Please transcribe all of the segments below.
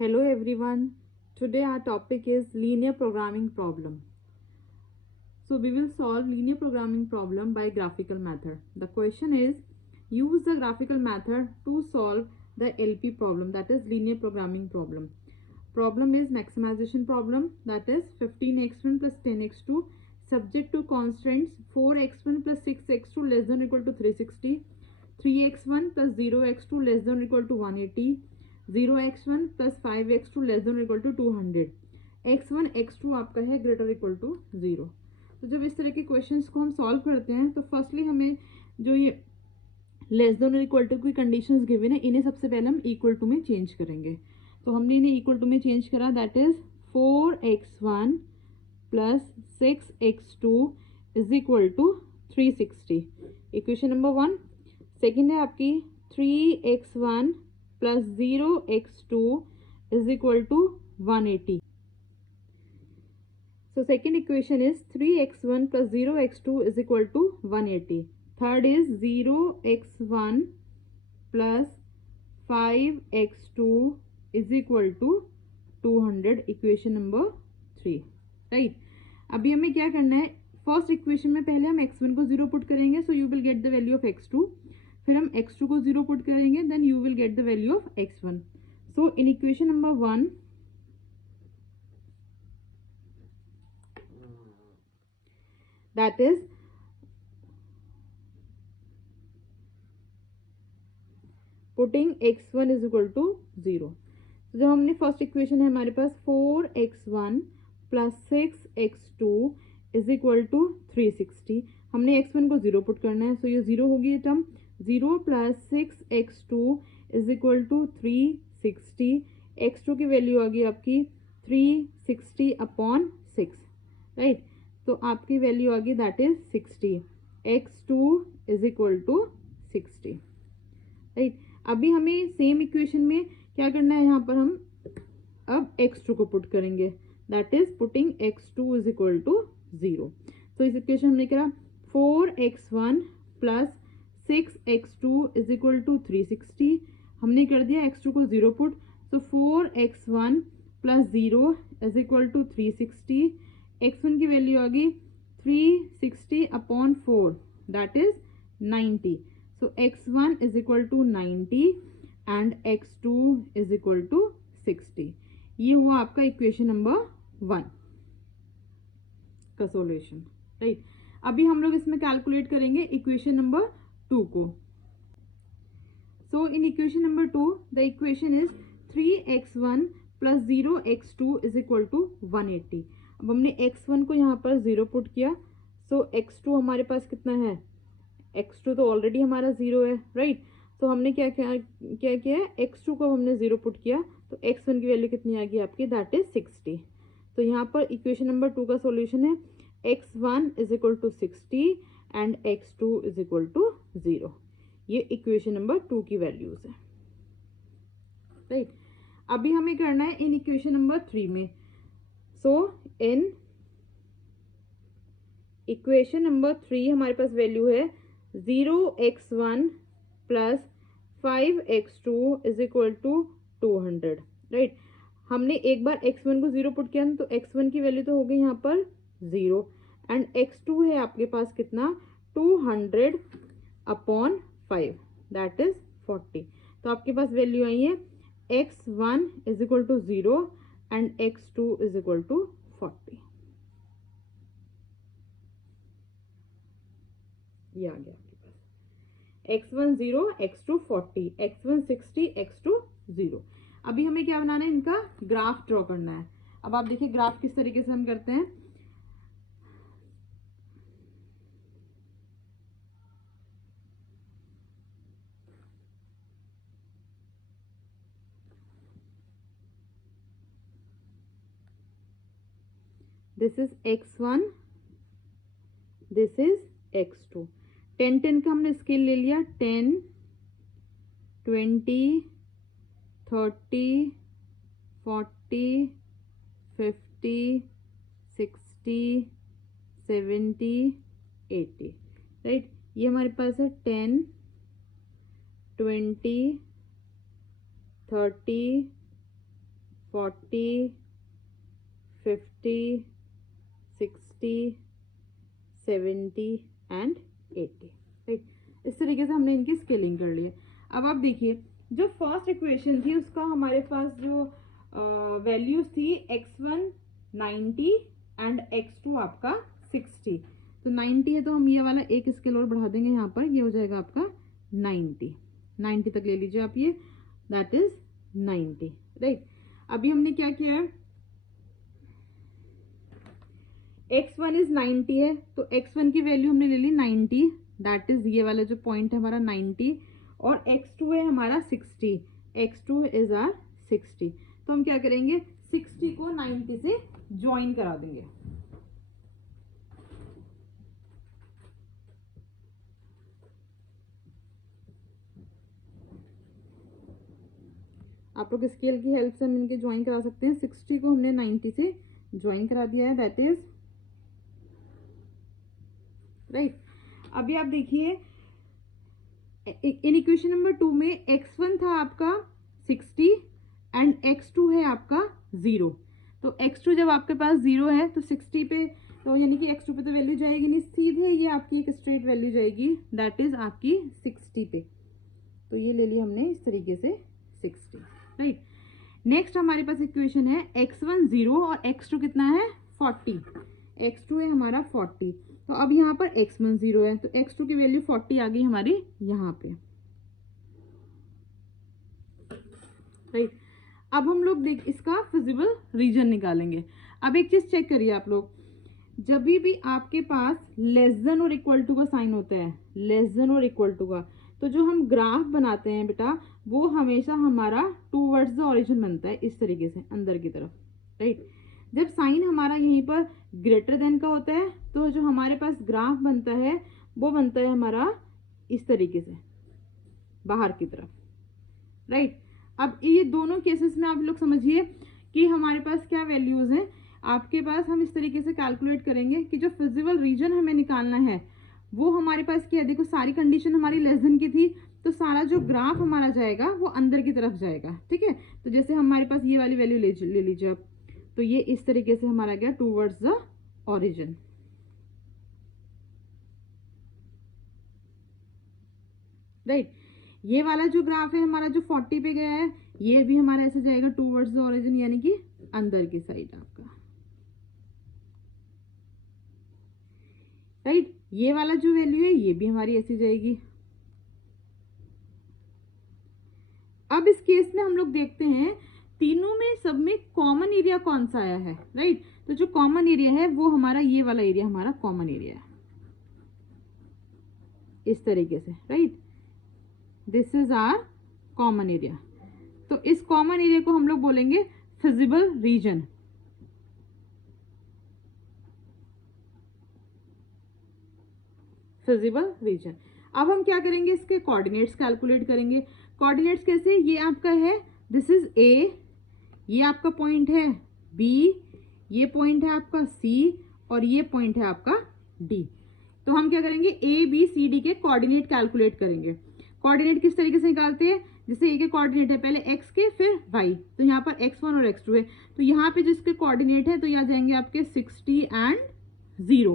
Hello everyone. Today our topic is linear programming problem. So we will solve linear programming problem by graphical method. The question is use the graphical method to solve the LP problem, that is linear programming problem. Problem is maximization problem, that is 15x1 plus 10x2 subject to constraints 4x1 plus 6x2 less than or equal to 360, 3x1 plus 0x2 less than or equal to 180, 0x1 plus 5x2 less than or equal to 200, x1 x2 आपका है greater equal to 0। तो जब इस तरह के questions को हम solve करते हैं तो फर्स्टली हमें जो ये लेस देन और इक्वल टू की कंडीशंस गिवन है इन्हें सबसे पहले हम इक्वल टू में चेंज करेंगे। तो हमने इन्हें इक्वल टू में चेंज करा, that is 4x1 plus 6x2 is equal to 360, equation number 1। Second है आपकी 3x1 plus 0x2 is equal to 180। So second equation is 3x1 plus 0x2 is equal to 180. Third is 0x1 plus 5x2 is equal to 200, equation number 3, right? अभी हमें क्या करना है, first equation में पहले हम x1 को 0 पुट करेंगे, so you will get the value of x2। फिर हम x2 को 0 पुट करेंगे, then you will get the value of x1। So in equation number 1 that is putting x1 is equal to 0। तो जब हमने first equation है हमारे पास 4x1 plus 6x2 is equal to 360, हमने x1 को 0 पुट करना है, सो ये 0 होगी ये term, 0 plus 6x2 is equal to 360, x2 की वैल्यू आ गई आपकी 360 अपॉन 6, राइट? तो आपकी वैल्यू आ गई that is 60, x2 is equal to 60, right? अभी हमें सेम इक्वेशन में क्या करना है, यहाँ पर हम अब x2 को पुट करेंगे, that is putting x2 is equal to 0। तो इस इक्वेशन हमने करा 4x1 plus 6x2 is equal to 360, हमने कर दिया x2 को 0 put, so 4x1 plus 0 is equal to 360, x1 की वैल्यू आ गई 360 upon 4 that is 90, so x1 is equal to 90 and x2 is equal to 60। ये हुआ आपका इक्वेशन नंबर 1 का सॉल्यूशन, राइट? अभी हम लोग इसमें कैलकुलेट करेंगे इक्वेशन नंबर 2 को। So in equation number 2 the equation is 3x1 plus 0x2 is equal to 180। अब हमने x1 को यहाँ पर 0 पुट किया, सो x2 हमारे पास कितना है, x2 तो ऑलरेडी हमारा 0 है, राइट? तो हमने क्या किया है, x2 को हमने 0 पुट किया, तो x1 की वैल्यू कितनी आ गई आपकी, दैट इज 60। तो यहाँ पर इक्वेशन नंबर 2 का सॉल्यूशन है x1 is equal to 60 and x2 is equal to 0। ये इक्वेशन नंबर 2 की वैल्यूज है, राइट? अभी हमें करना है इन इक्वेशन नंबर 3 में। सो इन इक्वेशन नंबर 3 हमारे पास वैल्यू है 0x1 plus 5x2 is equal to 200, right? हमने एक बार x1 को 0 पुट किया तो x1 की वैल्यू तो हो गई यहाँ पर 0 एंड x2 है आपके पास कितना, 200 अपॉन 5 दैट इज 40। तो आपके पास वैल्यू आई है x1 is equal to 0 and x2 is equal to 40। ये आ गया आपके पास x1 0 x2 40, x1 60 x2 0। अभी हमें क्या बनाना है, इनका ग्राफ ड्रॉ करना है। अब आप देखिए ग्राफ किस तरीके से हम करते हैं। This is x1, this is x2। 10 का हमने स्केल ले लिया, 10 20 30 40 50 60 70 80, राइट? ये हमारे पास है 10 20 30 40, 50, 60, 70 एंड 80, राइट। इस तरीके से हमने इनकी स्केलिंग कर ली है। अब आप देखिए, जो फर्स्ट इक्वेशन थी उसका हमारे पास जो वैल्यूज थी x1 90 एंड x2 आपका 60। तो 90 है तो हम ये वाला एक स्केल और बढ़ा देंगे यहाँ पर, ये हो जाएगा आपका 90 तक ले लीजिए आप, ये दैट इज 90, राइट। अभी हमने क्या किया है, x1 इज 90 है तो x1 की वैल्यू हमने ले ली 90, दैट इज ये वाला जो पॉइंट है हमारा 90, और x2 है हमारा 60, x2 इज आर 60। तो हम क्या करेंगे, 60 को 90 से ज्वाइन करा देंगे। आप लोग स्केल की हेल्प से हम इनके ज्वाइन करा सकते हैं। 60 को हमने 90 से ज्वाइन करा दिया है, दैट इज राइट। अभी आप देखिए इन इक्वेशन नंबर 2 में x1 था आपका 60 एंड x2 है आपका 0। तो x2 जब आपके पास 0 है तो 60 पे, तो यानी कि x2 पे तो वैल्यू जाएगी नहीं, सीधे ये आपकी एक स्ट्रेट वैल्यू जाएगी, दैट इज आपकी 60 पे। तो ये ले लिया हमने इस तरीके से 60, राइट। नेक्स्ट हमारे पास इक्वेशन है x1 0 और x2 कितना है 40, x2 है हमारा 40। तो अब यहाँ पर x1 0 है तो x2 की वैल्यू 40 आ गई हमारी यहाँ पे, राइट। अब हम लोग देख इसका फिजिबल रीजन निकालेंगे। अब एक चीज चेक करिए आप लोग, जब भी आपके पास लेस देन और इक्वल टू का साइन होता है, लेस देन और इक्वल टू का, तो जो हम ग्राफ बनाते हैं बेटा वो हमेशा हमारा टूवर्ड्स द ओरिजिन बनता है, इस तरीके से अंदर की तरफ, राइट। जब साइन हमारा यहीं पर ग्रेटर देन का होता है तो जो हमारे पास ग्राफ बनता है वो बनता है हमारा इस तरीके से बाहर की तरफ, राइट। अब ये दोनों केसेस में आप लोग समझिए कि हमारे पास क्या वैल्यूज हैं आपके पास। हम इस तरीके से कैलकुलेट करेंगे कि जो फिजिबल रीजन हमें निकालना है वो हमारे पास क्या है, देखो सारी कंडीशन हमारी लेस देन की थी तो सारा जो ग्राफ हमारा जाएगा वो अंदर की तरफ जाएगा, ठीक है। तो जैसे हमारे पास ये वाली वैल्यू ले लीजिए अब, तो ये इस तरीके से हमारा गया टूवर्ड्स द ओरिजिन, राइट। ये वाला जो ग्राफ है हमारा जो 40 पे गया है ये भी हमारा ऐसे जाएगा टूवर्ड्स द ओरिजिन, यानी कि अंदर की साइड आपका, राइट। ये वाला जो वैल्यू है ये भी हमारी ऐसी जाएगी। अब इस केस में हम लोग देखते हैं तीनों में सब में कॉमन एरिया कौन सा आया है, राइट। तो जो कॉमन एरिया है वो हमारा ये वाला एरिया हमारा कॉमन एरिया है, इस तरीके से, right. This is our common area. तो इस कॉमन एरिया को हम लोग बोलेंगे फिजिबल रीजन, फिजिबल रीजन। अब हम क्या करेंगे, इसके कोऑर्डिनेट्स कैलकुलेट करेंगे। कोऑर्डिनेट्स कैसे, ये आपका है दिस इज ए, ये आपका पॉइंट है बी, ये पॉइंट है आपका सी और ये पॉइंट है आपका डी। तो हम क्या करेंगे ए बी सी डी के कोऑर्डिनेट कैलकुलेट करेंगे। कोऑर्डिनेट किस तरीके से निकालते हैं, जैसे ए के कोऑर्डिनेट है पहले एक्स के फिर वाई, तो यहाँ पर x1 और x2 है, तो यहाँ पे जिसके कोऑर्डिनेट है तो यहाँ जाएंगे आपके 60 एंड 0,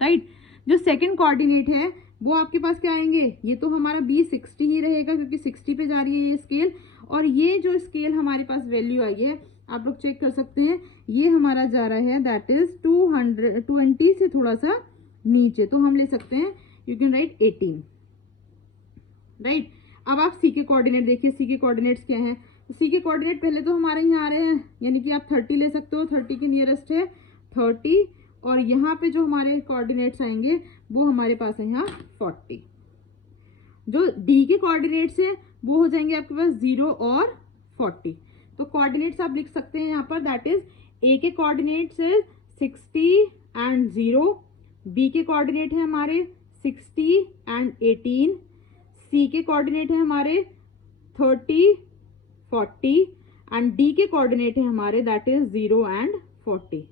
राइट। जो सेकंड कोऑर्डिनेट है वो आपके पास क्या आएंगे, ये तो हमारा b 60 ही रहेगा क्योंकि 60 पे जा रही है ये स्केल, और ये जो स्केल हमारे पास वैल्यू आई है आप लोग चेक कर सकते हैं, ये हमारा जा रहा है दैट इज 220 से थोड़ा सा नीचे, तो हम ले सकते हैं यू कैन राइट 18, राइट। अब आप सी के कोऑर्डिनेट देखिए, सी के कोऑर्डिनेट्स क्या हैं, तो सी के कोऑर्डिनेट पहले तो हमारे यहाँ आ रहे हैं, यानी कि आप 30 ले सकते हो, 30 के नियरेस्ट है 30, और यहाँ पे जो हमारे कोऑर्डिनेट्स आएंगे वो हमारे पास है यहाँ 40। जो डी के कोऑर्डिनेट्स है वो हो जाएंगे आपके पास 0 और 40। तो कोऑर्डिनेट्स आप लिख सकते हैं यहाँ पर, दैट इज ए के कोऑर्डिनेट्स है 60 एंड 0, बी के कोऑर्डिनेट है हमारे 60 एंड 18, सी के कोऑर्डिनेट है हमारे 30 40 एंड डी के कोऑर्डिनेट है हमारे दैट इज 0 एंड 40।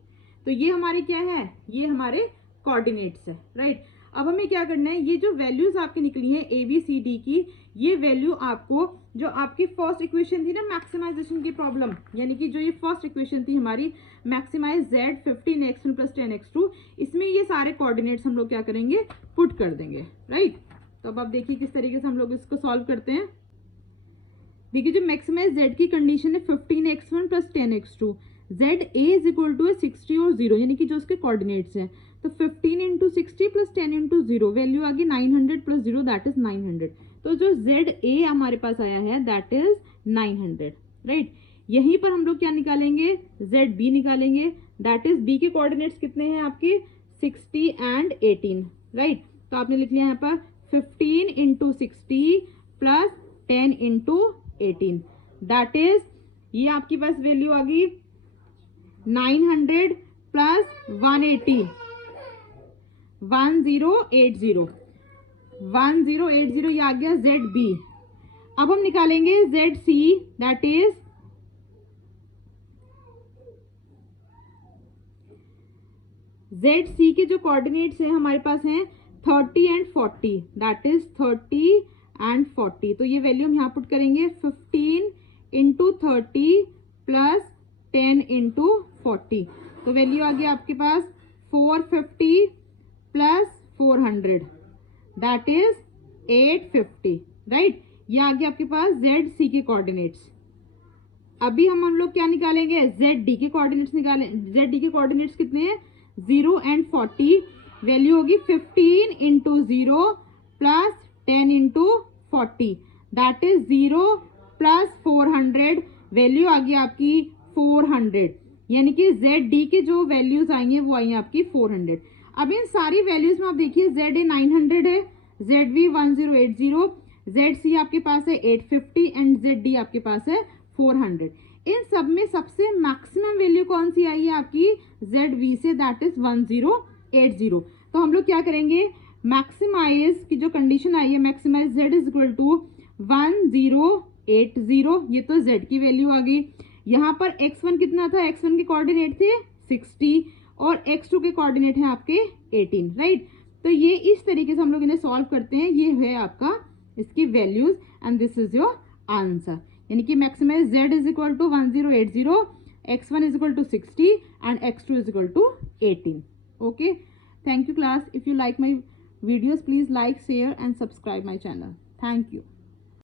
तो ये हमारे क्या है, ये हमारे कोऑर्डिनेट्स है, राइट। अब हमें क्या करना है, ये जो वैल्यूज आपकी निकली है ए बी सी डी की, ये वैल्यू आपको जो आपकी फर्स्ट इक्वेशन थी ना मैक्सिमाइजेशन की प्रॉब्लम, यानी कि जो ये फर्स्ट इक्वेशन थी हमारी मैक्सिमाइज z 15x1 + 10x2, इसमें ये सारे कोऑर्डिनेट्स हम लोग क्या करेंगे, पुट कर देंगे, राइट। तो अब आप देखिए किस तरीके से हम लोग इसको सॉल्व करते हैं। देखिए जो मैक्सिमाइज z की कंडीशन है 15x1 + 10x2, z a is equal to 60 और 0, यानी कि जो उसके कोऑर्डिनेट्स हैं, तो 15 × 60 + 10 × 0, वैल्यू आ गई 900 + 0 दैट इज 900। तो जो z a हमारे पास आया है दैट इज 900, राइट। यहीं पर हम लोग क्या निकालेंगे, z b निकालेंगे, दैट इज b के कोऑर्डिनेट्स कितने हैं आपके 60 एंड 18, राइट। तो आपने लिख लिया यहाँ पर 15 × 60 + 10 × 18, दैट इज ये आपके पास वैल्यू आ गई 900 + 180, 1080, 1080, ये आ गया जेड बी। अब हम निकालेंगे Z C, that is Z C के जो कोऑर्डिनेट्स हैं हमारे पास हैं 30 एंड 40, दैट इज 30 एंड 40। तो ये वैल्यू हम यहाँ पुट करेंगे 15 × 30 + 10 × 40, तो वैल्यू आ गया आपके पास 450 + 400, दैट इज 850, राइट। ये आ गया आपके पास जेड सी के कोऑर्डिनेट्स। अभी हम लोग क्या निकालेंगे, जेड डी के कोऑर्डिनेट्स निकालें। जेड डी के कोऑर्डिनेट्स कितने हैं 0 एंड 40, वैल्यू होगी 15 × 0 + 10 × 40, दैट इज 0 + 400, वैल्यू आ गई आपकी 400, यानी कि जेड डी के जो वैल्यूज आएंगे वो आएंगे आपकी 400। अब इन सारी वैल्यूज में आप देखिए जेड ए 900 है, जेड बी 1080, जेड सी आपके पास है 850 एंड जेड डी आपके पास है 400। इन सब में सबसे मैक्सिमम वैल्यू कौन सी आई है आपकी जेड वी से, दैट इज 1080। तो हम लोग क्या करेंगे, मैक्सिमाइज की जो कंडीशन आई है maximize Z is equal to 1080, ये तो जेड की वैल्यू आ गई। यहाँ पर x1 कितना था, x1 के कोऑर्डिनेट थे 60 और x2 के कोऑर्डिनेट हैं आपके 18, राइट। तो ये इस तरीके से हम लोग इन्हें सॉल्व करते हैं, ये है आपका इसकी values and this is your answer. यानी कि maximize z is equal to 1080, x1 is equal to 60 and x2 is equal to 18। Okay, thank you class. If you like my videos, please like, share and subscribe my channel. Thank you.